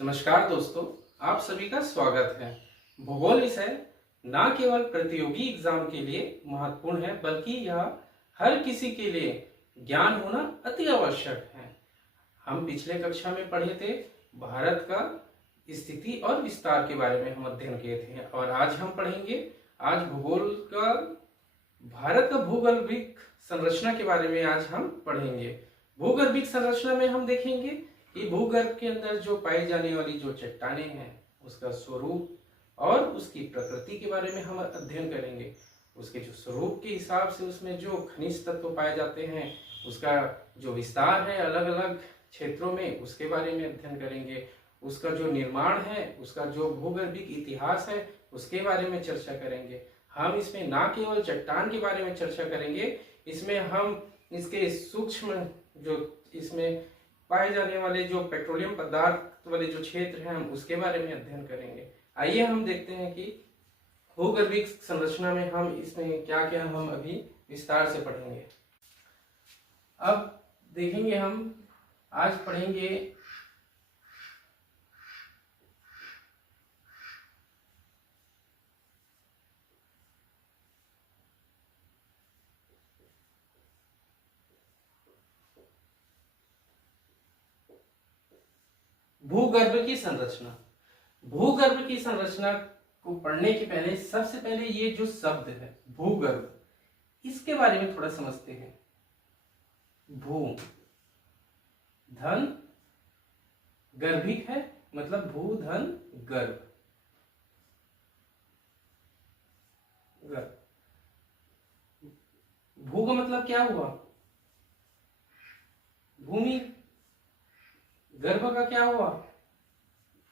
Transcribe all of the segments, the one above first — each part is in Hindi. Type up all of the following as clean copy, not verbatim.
नमस्कार दोस्तों, आप सभी का स्वागत है। भूगोल विषय न केवल प्रतियोगी एग्जाम के लिए महत्वपूर्ण है, बल्कि यह हर किसी के लिए ज्ञान होना अति आवश्यक है। हम पिछले कक्षा में पढ़े थे भारत का स्थिति और विस्तार के बारे में हम अध्ययन किए थे, और आज हम पढ़ेंगे आज भूगोल का भारत का भूगर्भिक संरचना के बारे में आज हम पढ़ेंगे। भूगर्भिक संरचना में हम देखेंगे कि भूगर्भ के अंदर जो पाई जाने वाली जो चट्टानें हैं उसका स्वरूप और उसकी प्रकृति के बारे में हम अध्ययन करेंगे। उसके जो स्वरूप के हिसाब से उसमें जो खनिज तत्व पाए जाते हैं, उसका जो विस्तार है अलग अलग क्षेत्रों में, उसके बारे में अध्ययन करेंगे। उसका जो निर्माण है, उसका जो भूगर्भिक इतिहास है, उसके बारे में चर्चा करेंगे। हम इसमें ना केवल चट्टान के बारे में चर्चा करेंगे, इसमें हम इसके सूक्ष्म जो इसमें पाए जाने वाले जो पेट्रोलियम पदार्थ वाले जो क्षेत्र हैं, हम उसके बारे में अध्ययन करेंगे। आइए हम देखते हैं कि भूगर्भिक संरचना में हम इसमें क्या क्या हम अभी विस्तार से पढ़ेंगे। अब देखेंगे हम आज पढ़ेंगे भूगर्भ की संरचना। भूगर्भ की संरचना को पढ़ने के पहले सबसे पहले ये जो शब्द है भूगर्भ, इसके बारे में थोड़ा समझते हैं। भू धन गर्भिक है, मतलब भू धन गर्भ। भू का मतलब क्या हुआ? भूमि। गर्भ का क्या हुआ?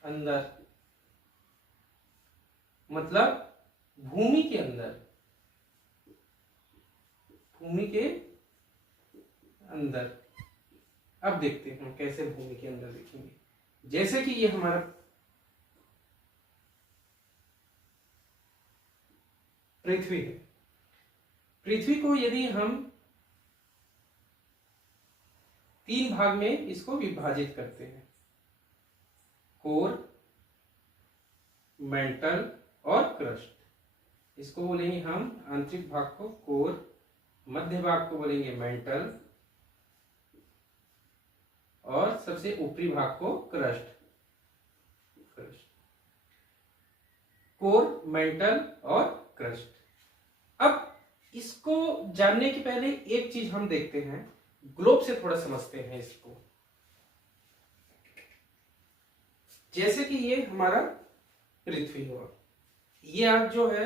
अंदर, मतलब भूमि के अंदर। भूमि के अंदर। अब देखते हैं कैसे भूमि के अंदर देखेंगे। जैसे कि ये हमारा पृथ्वी है। पृथ्वी को यदि हम 3 भाग में इसको विभाजित करते हैं, कोर, मेंटल और क्रस्ट। इसको बोलेंगे हम आंतरिक भाग को कोर, मध्य भाग को बोलेंगे मेंटल और सबसे ऊपरी भाग को क्रस्ट। कोर, मेंटल और क्रस्ट। अब इसको जानने के पहले एक चीज हम देखते हैं, ग्लोब से थोड़ा समझते हैं इसको। जैसे कि ये हमारा पृथ्वी हुआ, ये आज जो है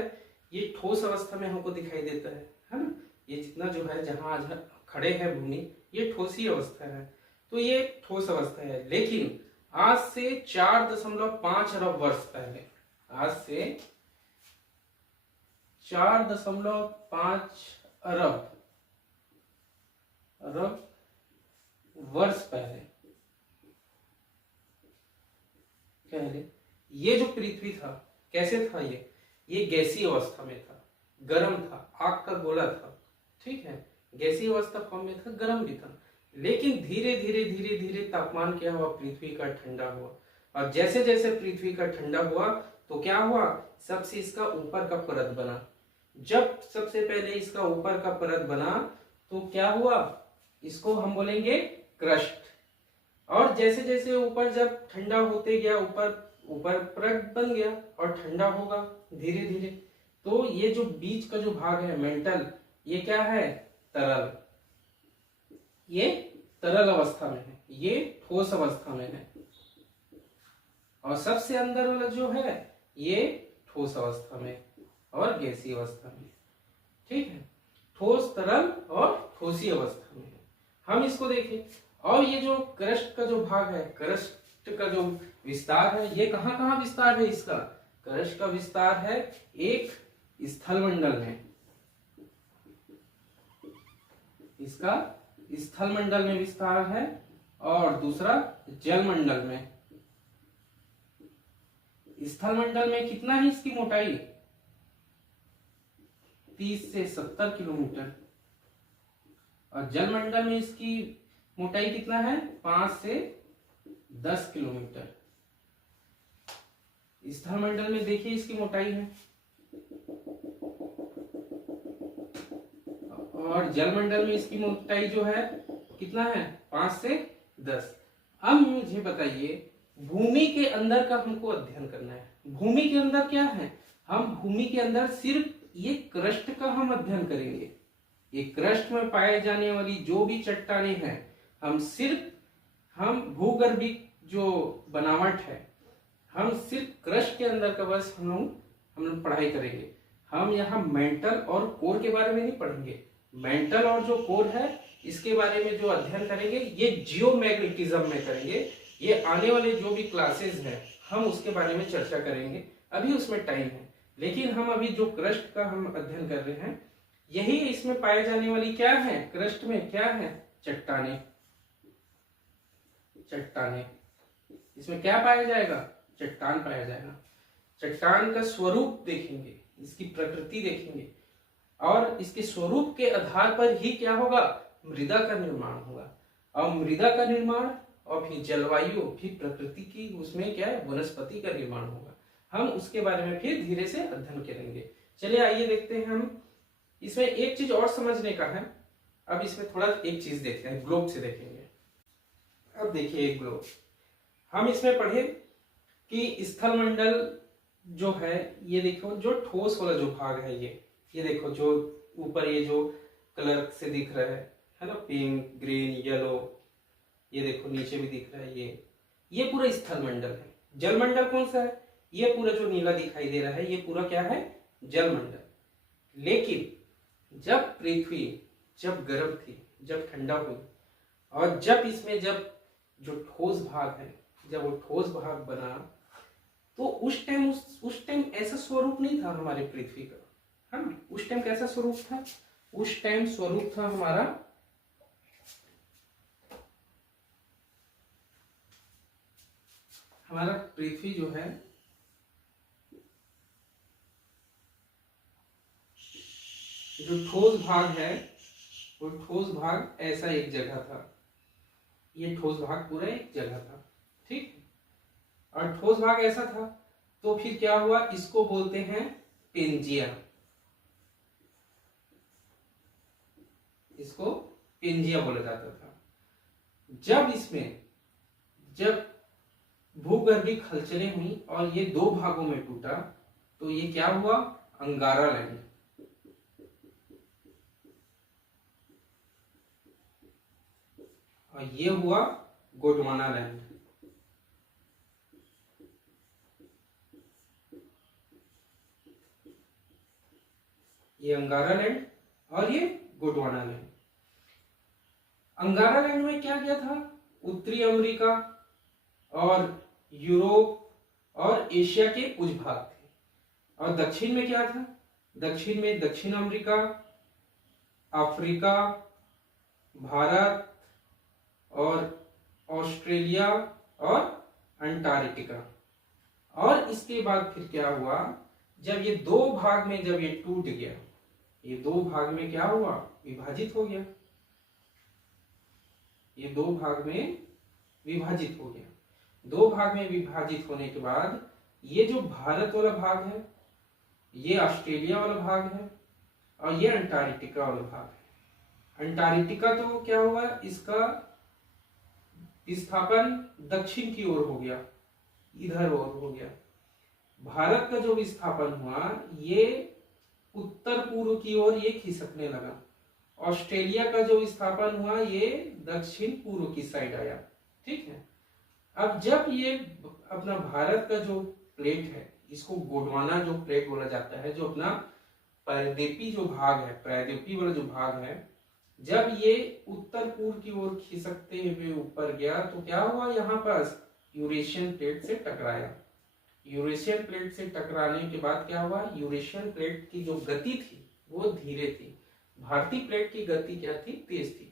ये ठोस अवस्था में हमको दिखाई देता है ना। ये जितना जो है जहां आज खड़े हैं भूमि, ये ठोस ही अवस्था है, तो ये ठोस अवस्था है। लेकिन आज से 4.5 अरब वर्ष पहले, आज से 4.5 अरब वर्ष पहले ये जो पृथ्वी था, कैसे था? ये गैसीय अवस्था में था, गर्म था, आग का गोला था, ठीक है। गैसीय अवस्था फॉर्म में था, गर्म भी था। लेकिन धीरे धीरे धीरे धीरे तापमान क्या हुआ? पृथ्वी का ठंडा हुआ। और जैसे जैसे पृथ्वी का ठंडा हुआ तो क्या हुआ? सबसे इसका ऊपर का परत बना। जब सबसे पहले इसका ऊपर का परत बना तो क्या हुआ? इसको हम बोलेंगे क्रस्ट। और जैसे जैसे ऊपर जब ठंडा होते गया, ऊपर परत बन गया और ठंडा होगा धीरे धीरे, तो ये जो बीच का जो भाग है मेंटल, ये क्या है? तरल। ये तरल अवस्था में है, ये ठोस अवस्था में है। और सबसे अंदर वाला जो है ये ठोस अवस्था में और गैसीय अवस्था में, ठीक है। ठोस, तरल और ठोसी अवस्था में है। हम इसको देखें। और ये जो क्रस्ट का जो भाग है, क्रस्ट का जो विस्तार है, ये कहां कहां विस्तार है इसका? क्रस्ट का विस्तार है एक स्थलमंडल में, इसका स्थलमंडल में विस्तार है, और दूसरा जलमंडल में। स्थलमंडल में कितना है इसकी मोटाई? 30 से 70 किलोमीटर। और जलमंडल में इसकी मोटाई कितना है? 5 से 10 किलोमीटर। स्थलमंडल में देखिए इसकी मोटाई है, और जलमंडल में इसकी मोटाई जो है कितना है, 5 से 10। अब मुझे बताइए, भूमि के अंदर का हमको अध्ययन करना है। भूमि के अंदर क्या है, हम भूमि के अंदर सिर्फ ये क्रस्ट का हम अध्ययन करेंगे। ये क्रस्ट में पाए जाने वाली जो भी चट्टानें हैं, हम भूगर्भिक जो बनावट है, हम सिर्फ क्रस्ट के अंदर का बस हम लोग पढ़ाई करेंगे। हम यहाँ मेंटल और कोर के बारे में नहीं पढ़ेंगे। मेंटल और जो कोर है इसके बारे में जो अध्ययन करेंगे ये जियोमैग्नेटिज्म में करेंगे। ये आने वाले जो भी क्लासेस हैं हम उसके बारे में चर्चा करेंगे, अभी उसमें टाइम है। लेकिन हम अभी जो क्रस्ट का हम अध्ययन कर रहे हैं, यही इसमें पाए जाने वाली क्या है, क्रस्ट में क्या है, चट्टाने। इसमें क्या पाया जाएगा, चट्टान पाया जाएगा। चट्टान का स्वरूप देखेंगे, इसकी प्रकृति देखेंगे, और इसके स्वरूप के आधार पर ही क्या होगा, मृदा का निर्माण होगा। और मृदा का निर्माण और फिर जलवायु, फिर प्रकृति की उसमें क्या है, वनस्पति का निर्माण होगा। हम उसके बारे में फिर धीरे से अध्ययन करेंगे। चलिए आइए देखते हैं हम इसमें एक चीज और समझने का है। अब इसमें थोड़ा एक चीज देखते हैं, ग्लोब से देखेंगे। अब देखिए एक ग्लोब, हम इसमें पढ़े कि स्थलमंडल जो है, ये देखो जो ठोस वाला जो भाग है, ये देखो जो ऊपर ये जो कलर से दिख रहा है ना, पिंक, ग्रीन, येलो, ये देखो नीचे भी दिख रहा है, ये पूरा स्थलमंडल है। जलमंडल कौन सा है, ये पूरा जो नीला दिखाई दे रहा है, ये पूरा क्या है, जलमंडल। लेकिन जब पृथ्वी जब गर्म थी, जब ठंडा हुई, और जब इसमें जब जो ठोस भाग है, जब वो ठोस भाग बना, तो उस टाइम ऐसा स्वरूप नहीं था हमारे पृथ्वी का। हाँ, उस टाइम कैसा स्वरूप था, उस टाइम स्वरूप था हमारा पृथ्वी जो है, जो ठोस भाग है, वो ठोस भाग ऐसा एक जगह था। ये ठोस भाग पूरा एक जगह था, ठीक। और ठोस भाग ऐसा था, तो फिर क्या हुआ, इसको बोलते हैं पेंजिया। इसको पेंजिया बोला जाता था। जब भूगर्भिक हलचलें हुई और ये दो भागों में टूटा, तो ये क्या हुआ, अंगारा लैंड। और ये हुआ गोंडवाना लैंड। ये अंगारा लैंड और ये गोंडवाना लैंड। अंगारा लैंड में क्या क्या था, उत्तरी अमेरिका और यूरोप और एशिया के कुछ भाग थे। और दक्षिण में क्या था, दक्षिण में दक्षिण अमेरिका, अफ्रीका, भारत और ऑस्ट्रेलिया और अंटार्कटिका। और इसके बाद फिर क्या हुआ, जब ये दो भाग में जब ये टूट गया, ये दो भाग में क्या हुआ, विभाजित हो गया। ये दो भाग में विभाजित हो गया। दो भाग में विभाजित होने के बाद ये जो भारत वाला भाग है, ये ऑस्ट्रेलिया वाला भाग है, और ये अंटार्कटिका वाला भाग है। अंटार्कटिका तो क्या हुआ, इसका विस्थापन दक्षिण की ओर हो गया, इधर ओर हो गया। भारत का जो विस्थापन हुआ, ये उत्तर पूर्व की ओर ये खिसकने लगा। ऑस्ट्रेलिया का जो विस्थापन हुआ, ये दक्षिण पूर्व की साइड आया, ठीक है। अब जब ये अपना भारत का जो प्लेट है, इसको गोंडवाना जो प्लेट बोला जाता है, जो अपना प्रायद्वीपीय जो भाग है, प्रायद्वीपीय वाला जो भाग है, जब ये उत्तर पूर्व की ओर खिसकते हुए ऊपर गया, तो क्या हुआ, यहाँ पर यूरेशियन प्लेट से टकराया। यूरेशियन प्लेट से टकराने के बाद क्या हुआ, यूरेशियन प्लेट की जो गति थी वो धीरे थी, भारतीय प्लेट की गति क्या थी, तेज थी।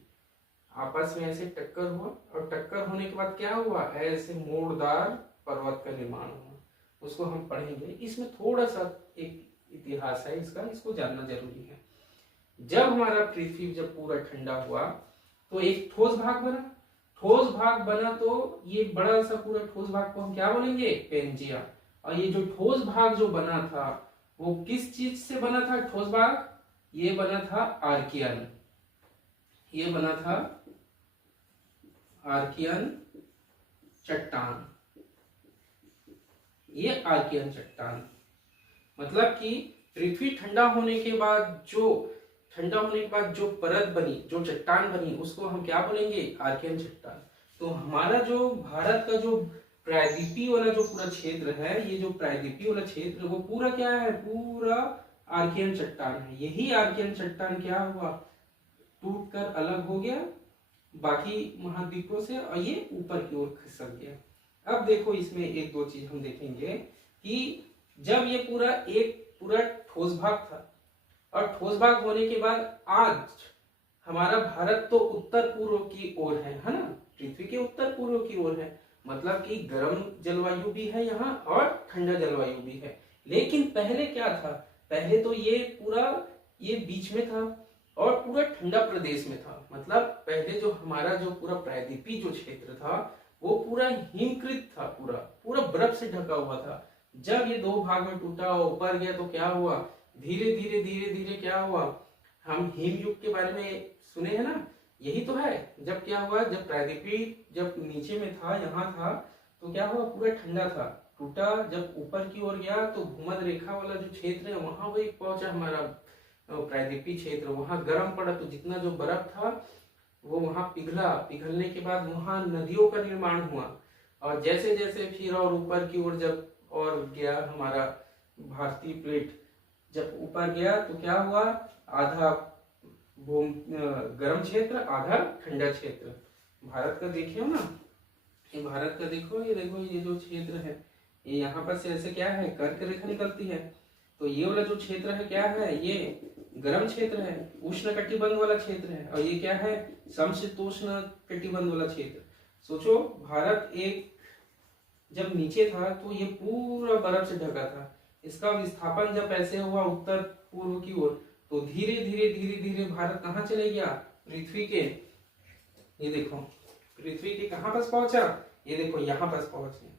आपस में ऐसे टक्कर हुआ, और टक्कर होने के बाद क्या हुआ, ऐसे मोड़दार पर्वत का निर्माण हुआ। उसको हम पढ़ेंगे। इसमें थोड़ा सा एक इतिहास है इसका, इसको जानना जरूरी है। जब हमारा पृथ्वी जब पूरा ठंडा हुआ, तो एक ठोस भाग बना। ठोस भाग बना तो ये बड़ा सा पूरा ठोस भाग को हम क्या बोलेंगे, पेंजिया। और ये जो ठोस भाग जो बना था वो किस चीज से बना था? ठोस भाग ये बना था आर्कियन, ये बना था आर्कियन चट्टान, ये आर्कियन चट्टान। मतलब कि पृथ्वी ठंडा होने के बाद जो परत बनी, जो चट्टान बनी, उसको हम क्या बोलेंगे? आर्कियन चट्टान। तो हमारा जो भारत का जो प्रायद्वीपीय वाला जो पूरा क्षेत्र है, ये जो प्रायद्वीपीय वाला क्षेत्र वो पूरा क्या है? पूरा आर्कियन चट्टान है। यही आर्कियन चट्टान क्या हुआ? टूटकर अलग हो गया बाकी महाद्वीपों से और ये ऊपर की ओर खिसक गया। अब देखो इसमें एक दो चीज हम देखेंगे कि जब ये पूरा ठोस भाग था और ठोस भाग होने के बाद आज हमारा भारत तो उत्तर पूर्व की ओर है ना, पृथ्वी के उत्तर पूर्व की ओर है, मतलब कि गर्म जलवायु भी है यहाँ और ठंडा जलवायु भी है। लेकिन पहले क्या था? पहले तो ये बीच में था और पूरा ठंडा प्रदेश में था। मतलब पहले जो हमारा जो पूरा प्रायद्वीपीय जो क्षेत्र था वो पूरा हिमकृत था, पूरा बर्फ से ढका हुआ था। जब ये दो भाग में टूटा और ऊपर गया तो क्या हुआ? धीरे धीरे क्या हुआ? हम हिमयुग के बारे में सुने हैं ना, यही तो है। जब क्या हुआ? जब प्रायद्वीपीय जब नीचे में था, यहाँ था, तो क्या हुआ? पूरा ठंडा था, टूटा, जब ऊपर की ओर गया तो भूमध्य रेखा वाला जो क्षेत्र है वहां वही पहुंचा हमारा प्रायद्वीपीय क्षेत्र, वहां गर्म पड़ा तो जितना जो बर्फ था वो वहां पिघलने के बाद वहां नदियों का निर्माण हुआ। और जैसे जैसे फिर और ऊपर की ओर जब और गया हमारा भारतीय प्लेट, जब ऊपर गया तो क्या हुआ? आधा गर्म क्षेत्र, आधा ठंडा क्षेत्र। भारत का देखियो ना, ये भारत का देखो, ये देखो ये जो क्षेत्र है, ये यहाँ पर से ऐसे क्या है? कर्क रेखा निकलती है। तो ये वाला जो क्षेत्र है क्या है? ये गर्म क्षेत्र है, उष्ण कटिबंध वाला क्षेत्र है। और ये क्या है? समशीतोष्ण कटिबंध वाला क्षेत्र। सोचो, भारत एक जब नीचे था तो ये पूरा बर्फ से ढका था। इसका विस्थापन जब ऐसे हुआ उत्तर पूर्व की ओर तो धीरे धीरे भारत कहाँ चले गया? पृथ्वी के, ये देखो पृथ्वी के कहाँ पास पहुंचा? ये देखो यहाँ पास पहुंच गया।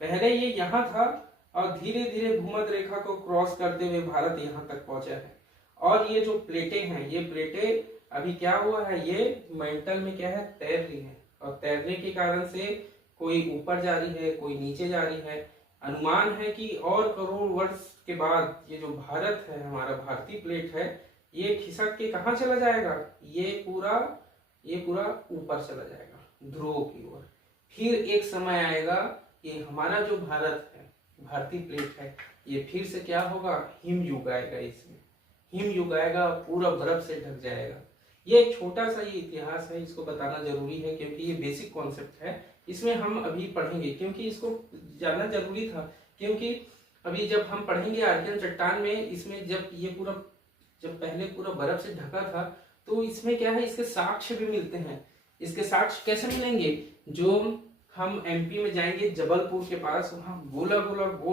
पहले ये यहाँ था और धीरे धीरे भूमध्य रेखा को क्रॉस करते हुए भारत यहाँ तक पहुंचा है। और ये जो प्लेटें हैं, ये प्लेटें अभी क्या हुआ है? ये मेंटल में क्या है? तैर रही है। और तैरने के कारण से कोई ऊपर जा रही है, कोई नीचे जा रही है। अनुमान है कि और करोड़ वर्ष के बाद ये जो भारत है, हमारा भारतीय प्लेट है, ये खिसक के कहाँ चला जाएगा? ये पूरा ऊपर चला जाएगा ध्रुवों की ओर। फिर एक समय आएगा कि हमारा जो भारत है, भारतीय प्लेट है, ये फिर से क्या होगा? हिमयुग आएगा। इसमें हिमयुग आएगा, पूरा बर्फ से ढक जाएगा। ये एक छोटा सा ये इतिहास है, इसको बताना जरूरी है क्योंकि ये बेसिक कॉन्सेप्ट है। इसमें हम अभी पढ़ेंगे क्योंकि इसको जानना जरूरी था, क्योंकि अभी जब हम पढ़ेंगे आर्कियन चट्टान में, इसमें जब पहले पूरा बर्फ से ढका था तो इसमें क्या है? इसके साक्ष्य भी मिलते हैं। इसके साक्ष्य कैसे मिलेंगे? जो हम एमपी में जाएंगे जबलपुर के पास, वहां गोल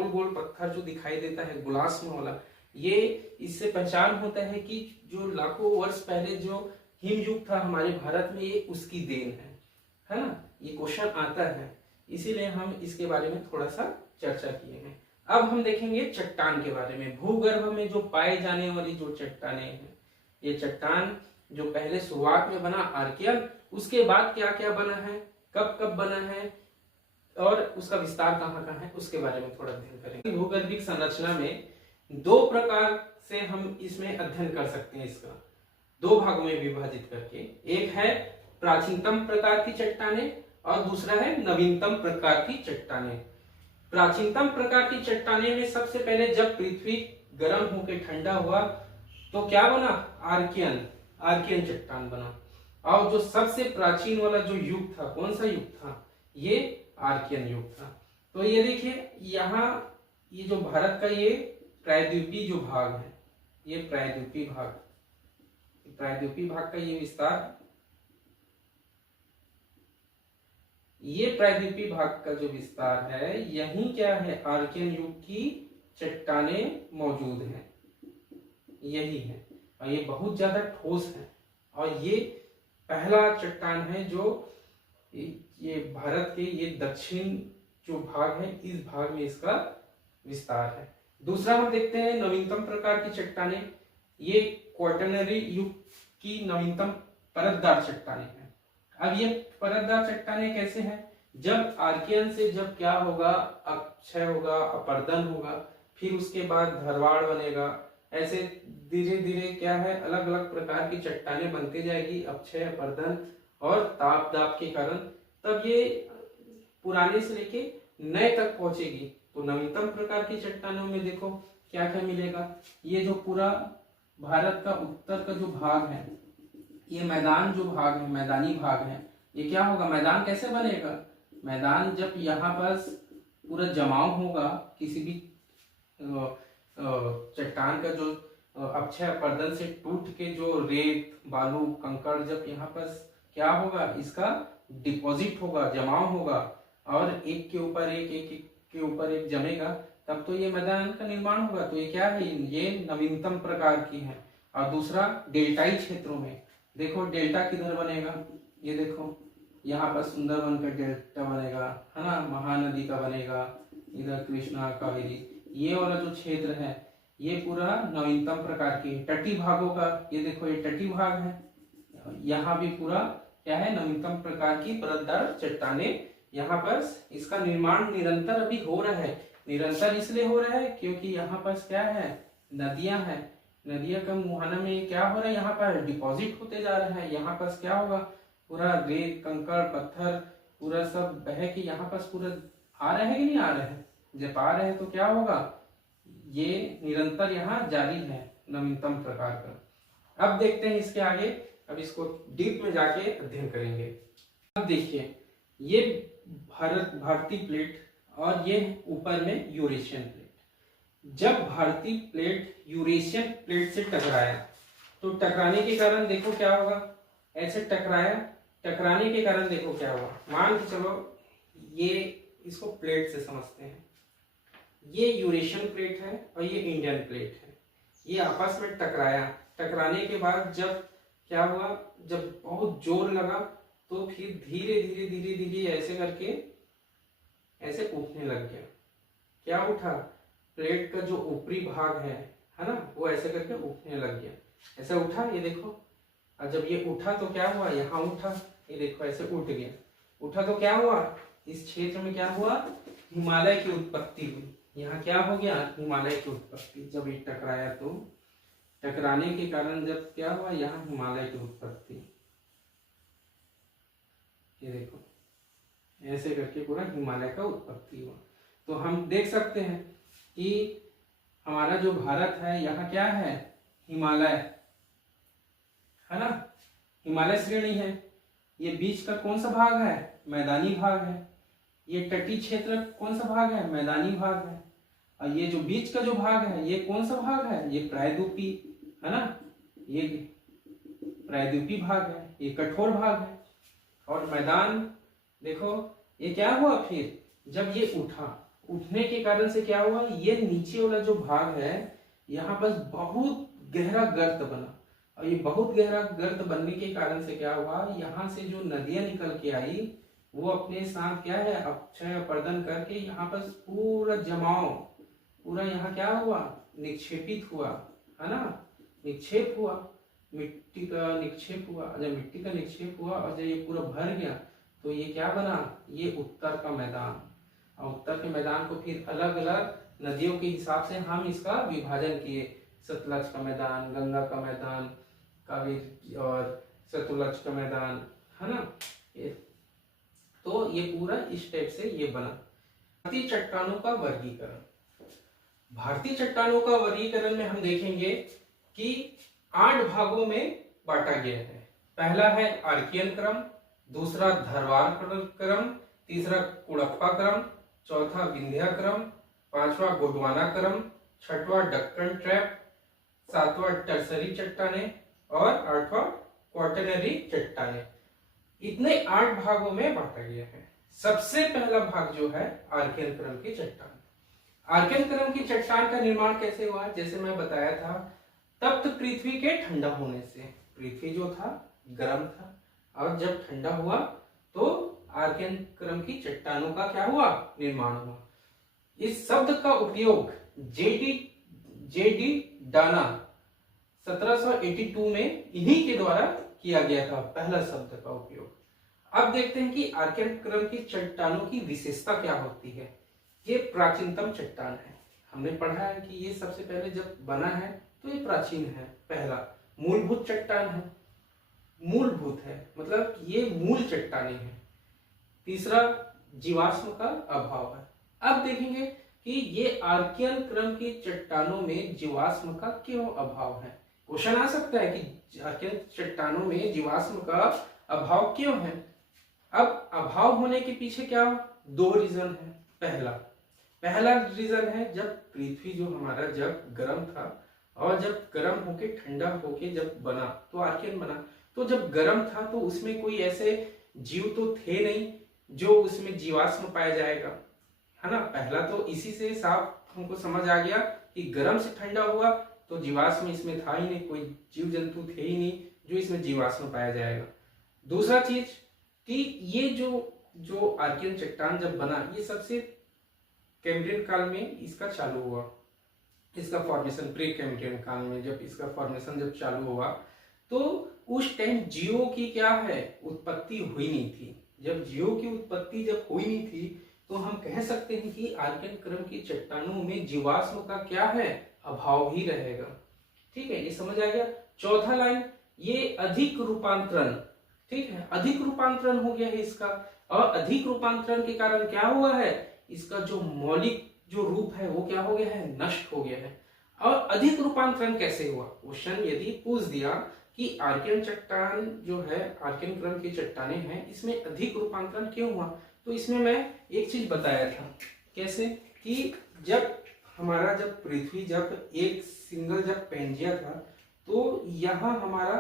गोल पत्थर जो दिखाई देता है गुलास्म वाला, ये इससे पहचान होता है कि जो लाखों वर्ष पहले जो हिमयुग था हमारे भारत में, ये उसकी देन है ना? ये क्वेश्चन आता है, इसीलिए हम इसके बारे में थोड़ा सा चर्चा किए हैं। अब हम देखेंगे चट्टान के बारे में। भूगर्भ में जो पाए जाने वाली जो चट्टानें हैं, ये चट्टान जो पहले शुरुआत में बना आर्कियन, उसके बाद क्या क्या बना है, कब कब बना है और उसका विस्तार कहाँ कहाँ है, उसके बारे में थोड़ा अध्ययन करेंगे। भूगर्भिक संरचना में दो प्रकार से हम इसमें अध्ययन कर सकते हैं, इसका दो भागों में विभाजित करके। एक है प्राचीनतम प्रकार की चट्टानें और दूसरा है नवीनतम प्रकार की चट्टानें। प्राचीनतम प्रकार की चट्टानें में सबसे पहले जब पृथ्वी गर्म होकर ठंडा हुआ तो क्या बना? आर्कियन चट्टान बना। और जो सबसे प्राचीन वाला जो युग था, कौन सा युग था? ये आर्कियन युग था। तो ये देखिए यहाँ ये जो भारत का ये प्रायद्वीपीय जो भाग है, ये प्रायद्वीपीय भाग का ये विस्तार, ये प्रायद्वीपीय भाग का जो विस्तार है, यही क्या है? आर्कियन युग की चट्टानें मौजूद हैं, यही है। और ये बहुत ज्यादा ठोस है और ये पहला चट्टान है जो ये भारत के ये दक्षिण जो भाग है, इस भाग में इसका विस्तार है। दूसरा हम देखते हैं नवीनतम प्रकार की चट्टानें। ये क्वाटरनरी युग की नवीनतम परतदार चट्टानें हैं। अब ये परतदार चट्टानें कैसे हैं? जब आर्कियन से जब क्या होगा, अक्षय होगा, अपरदन होगा, फिर उसके बाद धरवाड़ बनेगा, ऐसे धीरे धीरे क्या है अलग अलग प्रकार की चट्टानें बनती जाएगी, अक्षय, अपरदन और ताप दाब के कारण, तब ये पुराने से लेके नए तक पहुंचेगी। तो नवीनतम प्रकार की चट्टानों में देखो क्या क्या मिलेगा। ये जो पूरा भारत का उत्तर का जो भाग है, ये मैदान जो भाग है, मैदानी भाग है, ये क्या होगा, मैदान कैसे बनेगा? मैदान जब यहाँ पर पूरा जमाव होगा किसी भी चट्टान का, जो अक्षय अपरदन से टूट के जो रेत बालू कंकड़ जब यहाँ पर क्या होगा, इसका डिपॉजिट होगा, जमाव होगा और एक के ऊपर एक, एक के ऊपर एक जमेगा, तब तो ये मैदान का निर्माण होगा। तो ये क्या है, ये नवीनतम प्रकार की है। और दूसरा डेल्टाई क्षेत्रों में देखो डेल्टा किधर बनेगा, ये देखो यहाँ पर सुंदरवन का डेल्टा बनेगा, है ना, महानदी का बनेगा, इधर कृष्णा कावेरी, ये वाला जो क्षेत्र है ये पूरा नवीनतम प्रकार की। तटीय भागों का ये देखो, ये तटीय भाग है, यहाँ भी पूरा क्या है, नवीनतम प्रकार की परतदार चट्टानें। यहाँ पर इसका निर्माण निरंतर अभी हो रहा है। निरंतर इसलिए हो रहा है क्योंकि यहाँ पर क्या है, नदियां हैं, नदियों का मुहाना में क्या हो रहा है, यहाँ पर डिपॉजिट होते जा रहा है। यहाँ पर क्या होगा, पूरा रेत कंकड़ पत्थर पूरा सब बह के यहाँ पर पूरा आ रहे हैं कि नहीं आ रहे हैं? जब आ रहे हैं तो क्या होगा, ये निरंतर यहाँ जारी है नवीनतम प्रकार का। अब देखते हैं इसके आगे, अब इसको डीप में जाके अध्ययन करेंगे। अब देखिए ये भारतीय प्लेट और ये ऊपर में यूरेशियन प्लेट। जब भारतीय प्लेट यूरेशियन प्लेट से टकराया तो टकराने के कारण देखो क्या होगा, ऐसे टकराया, टकराने के कारण देखो क्या हुआ। मान के चलो ये इसको प्लेट से समझते हैं, ये यूरेशियन प्लेट है और ये इंडियन प्लेट है, ये आपस में टकराया। टकराने के बाद जब क्या हुआ, जब बहुत जोर लगा तो फिर धीरे धीरे धीरे धीरे ऐसे करके ऐसे उठने लग गया। क्या उठा, प्लेट का जो ऊपरी भाग है ना, वो ऐसे करके उठने लग गया। ऐसे उठा, ये देखो, और जब ये उठा तो क्या हुआ, यहाँ उठा, ये देखो ऐसे उठ गया। उठा तो क्या हुआ, इस क्षेत्र में क्या हुआ, हिमालय की उत्पत्ति हुई। यहाँ क्या हो गया, हिमालय की उत्पत्ति। जब ये टकराया तो टकराने के कारण जब क्या हुआ, यहाँ हिमालय की उत्पत्ति, ये देखो ऐसे करके पूरा हिमालय का उत्पत्ति हुआ। तो हम देख सकते हैं कि हमारा जो भारत है यहाँ क्या है, हिमालय है ना, हिमालय श्रेणी है। ये बीच का कौन सा भाग है, मैदानी भाग है। ये तटीय क्षेत्र कौन सा भाग है, मैदानी भाग है। और ये जो बीच का जो भाग है ये कौन सा भाग है, ये प्रायद्वीपी है ना, ये प्रायद्वीपी भाग है, ये कठोर भाग है। और मैदान देखो ये क्या हुआ, फिर जब ये उठा, उठने के कारण से क्या हुआ, ये नीचे वाला जो भाग है यहाँ पर बहुत गहरा गर्त बना। और ये बहुत गहरा गर्त बनने के कारण से क्या हुआ, यहाँ से जो नदियां निकल के आई वो अपने साथ क्या है, अक्षय अपरदन करके यहाँ पर पूरा जमाव, पूरा यहाँ क्या हुआ, निक्षेपित हुआ, है ना, निक्षेप हुआ, मिट्टी का निक्षेप हुआ। जब मिट्टी का निक्षेप हुआ और जब ये पूरा भर गया तो ये क्या बना, ये उत्तर का मैदान। और उत्तर के मैदान को फिर अलग अलग नदियों के हिसाब से हम इसका विभाजन किए, सतलज का मैदान, गंगा का मैदान, कावेरी और सतलज का मैदान, है ना। तो ये पूरा इस टाइप से ये बना। भारतीय चट्टानों का वर्गीकरण, भारतीय चट्टानों का वर्गीकरण में हम देखेंगे कि 8 भागों में बांटा गया है। पहला है आर्कियन क्रम, दूसरा धरवार क्रम, तीसरा कुड़प्पा क्रम, चौथा विंध्या क्रम, पांचवा गोंडवाना क्रम, छठवां डक्कन ट्रैप, सातवां टर्सरी चट्टाने और आठवां क्वाटरनरी चट्टाने। इतने 8 भागों में बांटा गया है। सबसे पहला भाग जो है आर्कियन क्रम की चट्टान। आर्कियन क्रम की चट्टान का निर्माण कैसे हुआ, जैसे मैं बताया था, तप्त पृथ्वी के ठंडा होने से। पृथ्वी जो था गर्म था और जब ठंडा हुआ तो आर्कियन क्रम की चट्टानों का क्या हुआ, निर्माण हुआ। इस शब्द का उपयोग जेडी डाना 1782 में इन्हीं के द्वारा किया गया था, पहला शब्द का उपयोग। अब देखते हैं कि आर्कियन क्रम की चट्टानों की विशेषता क्या होती है। ये प्राचीनतम चट्टान है। हमने पढ़ा है कि ये सबसे पहले जब बना है तो ये प्राचीन है। पहला मूलभूत चट्टान है, मूलभूत है मतलब ये मूल चट्टानें हैं। तीसरा जीवाश्म का अभाव है। अब देखेंगे कि ये आर्कियन क्रम की चट्टानों में जीवाश्म का क्यों अभाव है। क्वेश्चन आ सकता है कि आर्कियन चट्टानों में जीवाश्म का अभाव क्यों है। अब अभाव होने के पीछे क्या दो रीजन है। पहला रीजन है जब पृथ्वी जो हमारा जब गर्म था और जब गर्म होके ठंडा होके जब बना तो आर्कियन बना। तो जब गर्म था तो उसमें कोई ऐसे जीव तो थे नहीं जो उसमें जीवाश्म पाया जाएगा, है ना। पहला तो इसी से साफ हमको समझ आ गया कि गर्म से ठंडा हुआ तो जीवाश्म इसमें था ही नहीं, कोई जीव जंतु थे ही नहीं जो इसमें जीवाश्म पाया जाएगा। दूसरा चीज कि ये जो आर्कियन चट्टान जब बना ये सबसे कैम्ब्रियन काल में इसका चालू हुआ, इसका फॉर्मेशन प्री कैम्ब्रियन काल में जब इसका फॉर्मेशन जब चालू हुआ तो उस टाइम जीवों की क्या है उत्पत्ति हुई नहीं थी। जब जीवों की उत्पत्ति जब हुई नहीं थी तो हम कह सकते हैं कि आर्कियन क्रम की चट्टानों में जीवाश्म का क्या है अभाव ही रहेगा। ठीक है, ये समझ आ गया। चौथा लाइन, ये अधिक रूपांतरण, ठीक है, अधिक रूपांतरण हो गया है इसका। और अधिक रूपांतरण के कारण क्या हुआ है, इसका जो मौलिक जो रूप है वो क्या हो गया है, नष्ट हो गया है। और अधिक रूपांतरण कैसे हुआ, क्वेश्चन यदि पूछ दिया कि आर्कियन चट्टान जो है आर्कियन क्रम की चट्टानें हैं इसमें अधिक रूपांतरण क्यों हुआ, तो इसमें मैं एक चीज बताया था कैसे कि जब हमारा जब पृथ्वी जब एक सिंगल जब पेंजिया था तो यहाँ हमारा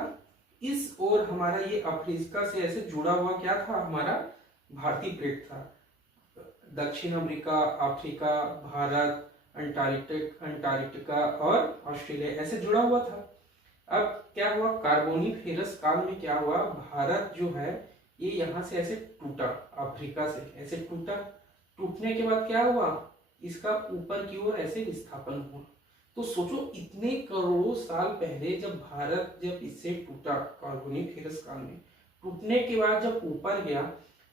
इस ओर हमारा ये अफ्रीका से ऐसे जुड़ा हुआ क्या था, हमारा भारतीय प्लेट था। दक्षिण अमेरिका, अफ्रीका, भारत, अंटार्कटिका और ऑस्ट्रेलिया ऐसे जुड़ा हुआ था। अब क्या हुआ, कार्बोनिफेरस काल में क्या हुआ, भारत जो है ये यहाँ से ऐसे टूटा, अफ्रीका से ऐसे टूटा। टूटने के बाद क्या हुआ, इसका ऊपर की ओर ऐसे विस्थापन हुआ। तो सोचो इतने करोड़ों साल पहले जब भारत जब इससे टूटा कार्बोनिफेरस काल में, टूटने के बाद जब ऊपर गया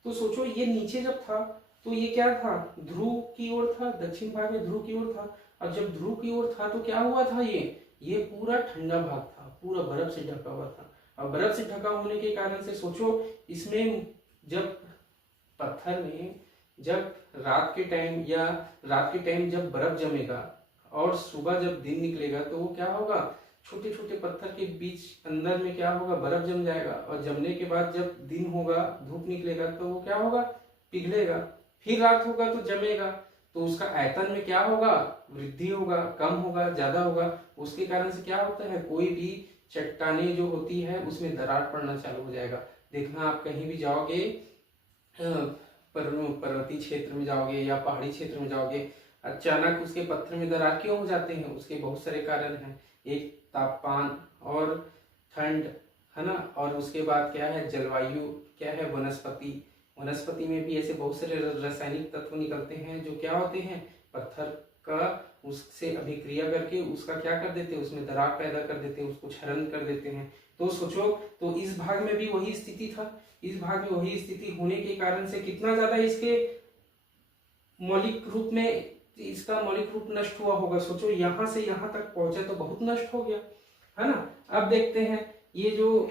तो सोचो ये नीचे जब था तो ये क्या था, ध्रुव की ओर था, दक्षिण भाग में ध्रुव की ओर था। और जब ध्रुव की ओर था तो क्या हुआ था, ये पूरा ठंडा भाग था, पूरा बर्फ से ढका हुआ था। और बर्फ से ढका होने के कारण से सोचो इसमें जब पत्थर में जब रात के टाइम जब बर्फ जमेगा और सुबह जब दिन निकलेगा तो वो क्या होगा, छोटे छोटे पत्थर के बीच अंदर में क्या होगा, बर्फ जम जाएगा। और जमने के बाद जब दिन होगा, धूप निकलेगा तो वो क्या होगा, पिघलेगा। फिर रात होगा तो जमेगा, तो उसका आयतन में क्या होगा, वृद्धि होगा, कम होगा, ज्यादा होगा। उसके कारण से क्या होता है, कोई भी चट्टाने जो होती है उसमें दरार पड़ना चालू हो जाएगा। देखना आप कहीं भी जाओगे, पर्वतीय क्षेत्र में जाओगे या पहाड़ी क्षेत्र में जाओगे, अचानक उसके पत्थर में दरार क्यों हो जाते हैं, उसके बहुत सारे कारण हैं। एक तापमान और ठंड, है ना। और उसके बाद क्या है, जलवायु, क्या है, वनस्पति में भी ऐसे बहुत सारे रासायनिक तत्व निकलते हैं जो क्या होते हैं, पत्थर का उससे अभिक्रिया करके उसका क्या कर देते हैं, उसमें दरार पैदा कर देते हैं, उसको क्षरण कर देते हैं। तो सोचो, तो इस भाग में भी वही स्थिति था। इस भाग में वही स्थिति होने के कारण से कितना ज्यादा इसके मौलिक रूप में इसका मौलिक रूप नष्ट हुआ होगा। सोचो यहाँ से यहाँ तक पहुंचे तो बहुत नष्ट हो गया, है ना। अब देखते हैं ये जो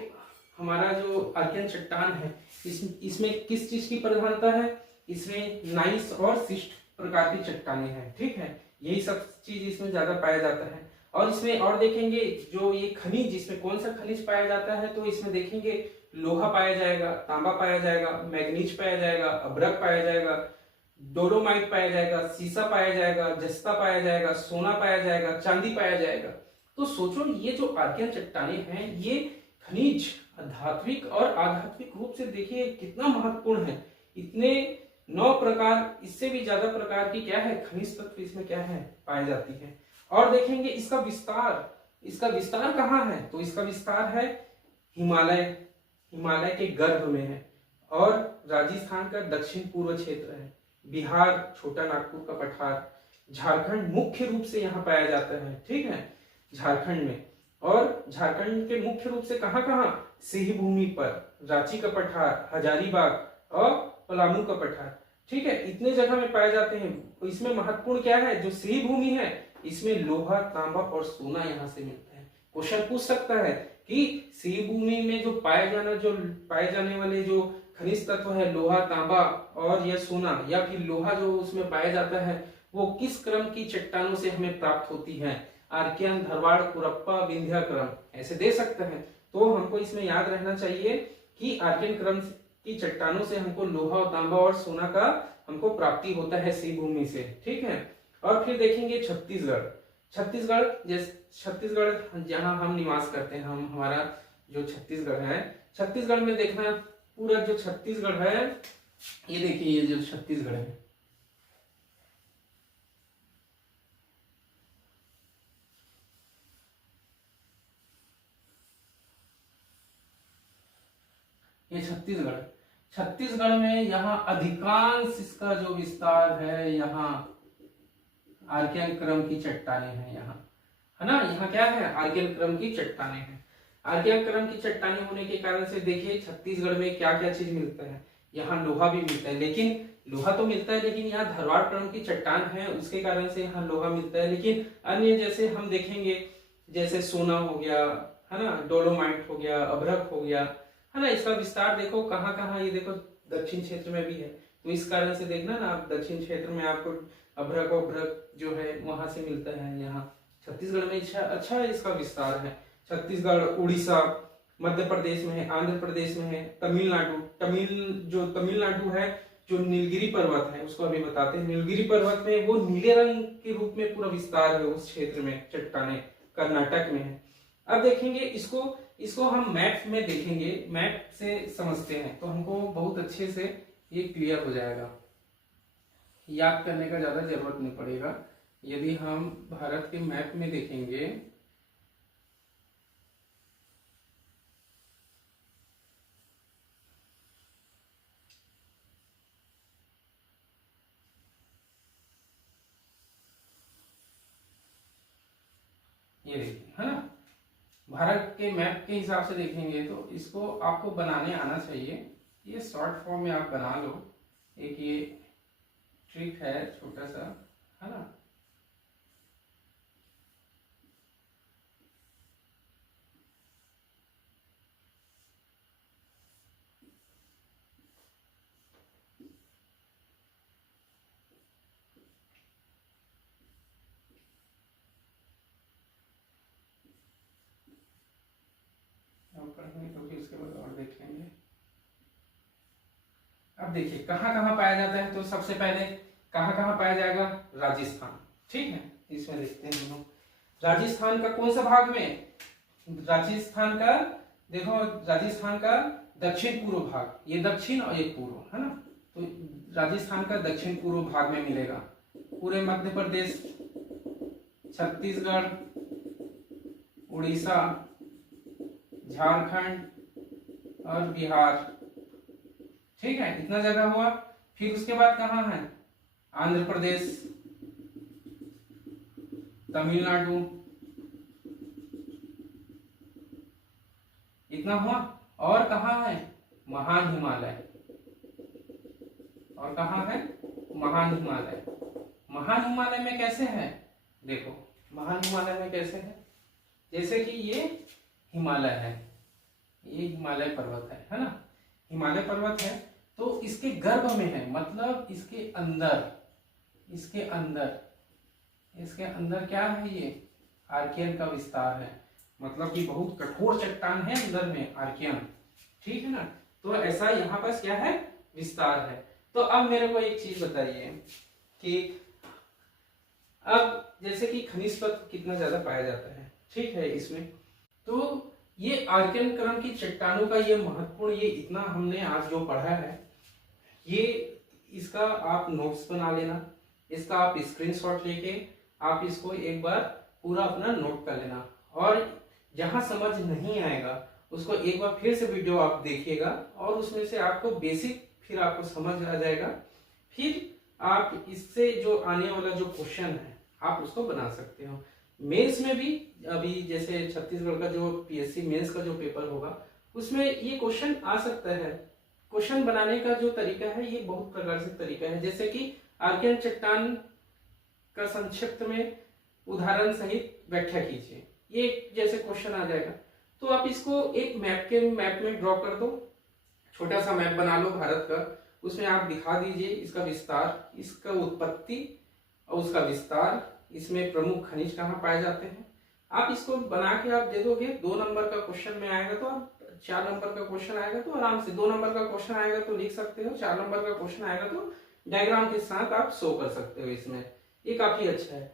हमारा जो आर्कियन चट्टान है इसमें किस चीज की प्रधानता है, इसमें नाइस और शिष्ट प्रकार की चट्टानें हैं, ठीक है। यही सब चीज इसमें ज्यादा पाया जाता है। और इसमें और देखेंगे जो ये खनिज, इसमें कौन सा खनिज पाया जाता है, तो इसमें देखेंगे लोहा पाया जाएगा, तांबा पाया जाएगा, मैग्नीज पाया जाएगा, अब्रक पाया जाएगा, डोलोमाइट पाया जाएगा, सीसा पाया जाएगा, जस्ता पाया जाएगा, सोना पाया जाएगा, चांदी पाया जाएगा। तो सोचो ये जो आर्कियन चट्टानें हैं ये खनिज धात्विक और आध्यात्मिक रूप से देखिए कितना महत्वपूर्ण है। इतने 9 प्रकार, इससे भी ज्यादा प्रकार की क्या है, खनिज तत्व इसमें क्या है, पाई जाती है। और देखेंगे इसका विस्तार कहाँ है, तो इसका विस्तार है हिमालय के गर्भ में है, और राजस्थान का दक्षिण पूर्व क्षेत्र है, बिहार, छोटा नागपुर का पठार, झारखंड मुख्य रूप से यहाँ पाया जाता है, ठीक है, झारखंड में। और झारखंड के मुख्य रूप से कहाँ कहाँ, सिंह भूमि पर, रांची का पठार, हजारीबाग और पलामू का पठार, ठीक है, इतने जगह में पाए जाते हैं। इसमें महत्वपूर्ण क्या है, जो सिंह भूमि है इसमें लोहा, तांबा और सोना यहाँ से मिलता है। क्वेश्चन पूछ सकता है कि सिंह भूमि में जो पाए जाने वाले जो खनिज तत्व है, लोहा, तांबा और यह सोना, या फिर लोहा जो उसमें पाया जाता है, वो किस क्रम की चट्टानों से हमें प्राप्त होती है, आर्कियन, धरवाड़, कुरप्पा, विंध्या क्रम, ऐसे दे सकते हैं। तो हमको इसमें याद रहना चाहिए कि आर्कियन क्रम की चट्टानों से हमको लोहा, तांबा और सोना का हमको प्राप्ति होता है सिंह भूमि से, ठीक है। और फिर देखेंगे छत्तीसगढ़। छत्तीसगढ़ जहां हम निवास करते हैं, हमारा जो छत्तीसगढ़ है, छत्तीसगढ़ में देखना पूरा जो छत्तीसगढ़ है, ये देखिए ये जो छत्तीसगढ़ है, ये छत्तीसगढ़ में यहाँ अधिकांश इसका जो विस्तार है, यहाँ आर्कियन क्रम की चट्टानें हैं यहाँ, है ना। यहाँ क्या है, आर्कियन क्रम की चट्टानें हैं। आर्कियन क्रम की चट्टानें होने के कारण से देखिए छत्तीसगढ़ में क्या क्या चीज मिलता है, यहाँ लोहा भी मिलता है, लेकिन लोहा तो मिलता है, लेकिन यहाँ धरवाड़ क्रम की चट्टान है, उसके कारण से यहाँ लोहा मिलता है। लेकिन अन्य जैसे हम देखेंगे, जैसे सोना हो गया, है ना, डोलोमाइट हो गया, अभ्रक हो गया, है ना, इसका विस्तार देखो कहाँ कहाँ, ये देखो दक्षिण क्षेत्र में भी है। तो इस कारण से देखना ना, आप दक्षिण क्षेत्र में आपको अभ्रक जो है वहां से मिलता है। यहाँ छत्तीसगढ़ में अच्छा इसका विस्तार है। छत्तीसगढ़, उड़ीसा, मध्य प्रदेश में है, आंध्र प्रदेश में है, तमिलनाडु है, जो नीलगिरी पर्वत है उसको अभी बताते हैं। नीलगिरी पर्वत में वो नीले रंग के रूप में पूरा विस्तार है उस क्षेत्र में, चट्टाने कर्नाटक में है। अब देखेंगे इसको हम मैप में देखेंगे, मैप से समझते हैं तो हमको बहुत अच्छे से ये क्लियर हो जाएगा, याद करने का ज्यादा जरूरत नहीं पड़ेगा। यदि हम भारत के मैप में देखेंगे, ये देखिए, है ना, भारत के मैप के हिसाब से देखेंगे तो इसको आपको बनाने आना चाहिए। ये शॉर्ट फॉर्म में आप बना लो, एक ये ट्रिक है छोटा सा, है ना। पढ़ेंगे तो फिर उसके बाद और देख लेंगे। अब देखिए कहाँ कहाँ पाया जाता है, तो सबसे पहले कहाँ कहाँ पाया जाएगा, राजस्थान, ठीक है। इसमें देखते हैं दोनों, राजस्थान का कौन सा भाग में, राजस्थान का देखो, राजस्थान का दक्षिण पूर्व भाग, ये दक्षिण और ये पूर्व, है ना। तो राजस्थान का दक्षिण पूर्व भाग में मिलेगा। पूरे मध्य प्रदेश, छत्तीसगढ़, उड़ीसा, झारखंड और बिहार, ठीक है, इतना जगह हुआ। फिर उसके बाद कहाँ है, आंध्र प्रदेश, तमिलनाडु, इतना हुआ। और कहाँ है, महान हिमालय, और कहाँ है, महान हिमालय। महान हिमालय में कैसे है, देखो महान हिमालय में कैसे है, जैसे कि ये हिमालय है, ये हिमालय पर्वत है ना, हिमालय पर्वत है, तो इसके गर्भ में है, मतलब इसके अंदर क्या है, ये आर्कियन का विस्तार है, मतलब कि बहुत कठोर चट्टान है अंदर में, आर्कियन, ठीक है ना। तो ऐसा यहाँ पर क्या है, विस्तार है। तो अब मेरे को एक चीज बताइए कि अब जैसे कि खनिज तत्व कितना ज्यादा पाया जाता है, ठीक है, इसमें तो ये आर्कियन क्रम की चट्टानों का ये महत्वपूर्ण, ये इतना हमने आज जो पढ़ा है, ये इसका आप नोट्स बना लेना, इसका आप स्क्रीनशॉट लेके आप इसको एक बार पूरा अपना नोट कर लेना, और जहां समझ नहीं आएगा उसको एक बार फिर से वीडियो आप देखिएगा, और उसमें से आपको बेसिक फिर आपको समझ आ जाएगा। फिर आप इससे जो आने वाला जो क्वेश्चन है आप उसको बना सकते हो। मेंस में भी अभी जैसे छत्तीसगढ़ का जो पीएससी मेंस का जो पेपर होगा उसमें ये क्वेश्चन आ सकता है। क्वेश्चन बनाने का जो तरीका है ये बहुत प्रकार से तरीका है, जैसे कि आर्कियन चट्टान का संक्षिप्त में उदाहरण सहित व्याख्या कीजिए, ये जैसे क्वेश्चन आ जाएगा। तो आप इसको एक मैप में ड्रॉ कर दो, छोटा सा मैप बना लो भारत का, उसमें आप दिखा दीजिए इसका विस्तार, इसका उत्पत्ति और उसका विस्तार, इसमें प्रमुख खनिज कहाँ पाए जाते हैं। आप इसको बना के आप दे दोगे, 2 नंबर का क्वेश्चन में आएगा तो आप 4 नंबर का क्वेश्चन आएगा तो आराम से 2 नंबर का क्वेश्चन आएगा तो लिख सकते हो, 4 नंबर का क्वेश्चन आएगा तो डायग्राम के साथ आप शो कर सकते हो। इसमें ये काफी अच्छा है।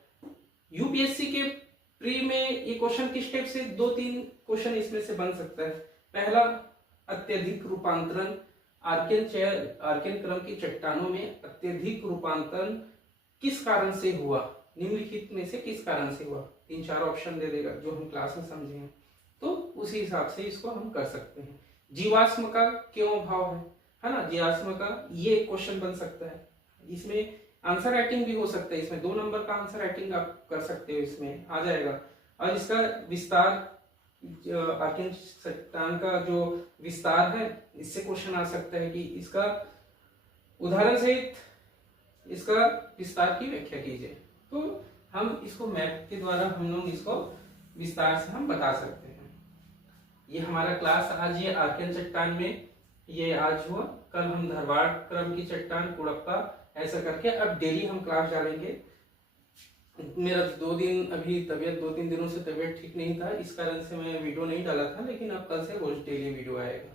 यूपीएससी के प्री में ये क्वेश्चन किस टाइप से 2-3 क्वेश्चन इसमें से बन सकता है। पहला, अत्यधिक रूपांतरण, आर्कियन क्रम की चट्टानों में अत्यधिक रूपांतरण किस कारण से हुआ, निम्नलिखित में से किस कारण से हुआ। 3-4 ऑप्शन दे देगा जो हम क्लास में समझे हैं, तो उसी हिसाब से इसको हम कर सकते हैं। जीवाश्म का क्यों अभाव है ना, जीवाश्म का ये क्वेश्चन बन सकता है। इसमें आंसर राइटिंग भी हो सकता है, इसमें 2 नंबर का आंसर राइटिंग आप कर सकते हो, इसमें आ जाएगा। और इसका विस्तार, आर्कियन चट्टान का जो विस्तार है इससे क्वेश्चन आ सकता है कि इसका उदाहरण सहित इसका विस्तार की व्याख्या कीजिए। तो हम इसको मैप के द्वारा हम लोग इसको विस्तार से हम बता सकते हैं। ये हमारा क्लास आज ये आर्कियन चट्टान में ये आज हुआ। कल हम धरवाड़ क्रम की चट्टान, कुड़प्पा, ऐसा करके अब डेली हम क्लास डालेंगे। मेरा 2 दिन अभी तबीयत 2-3 दिनों से तबीयत ठीक नहीं था, इस कारण से मैं वीडियो नहीं डाला था, लेकिन अब कल से रोज डेली वीडियो आएगा।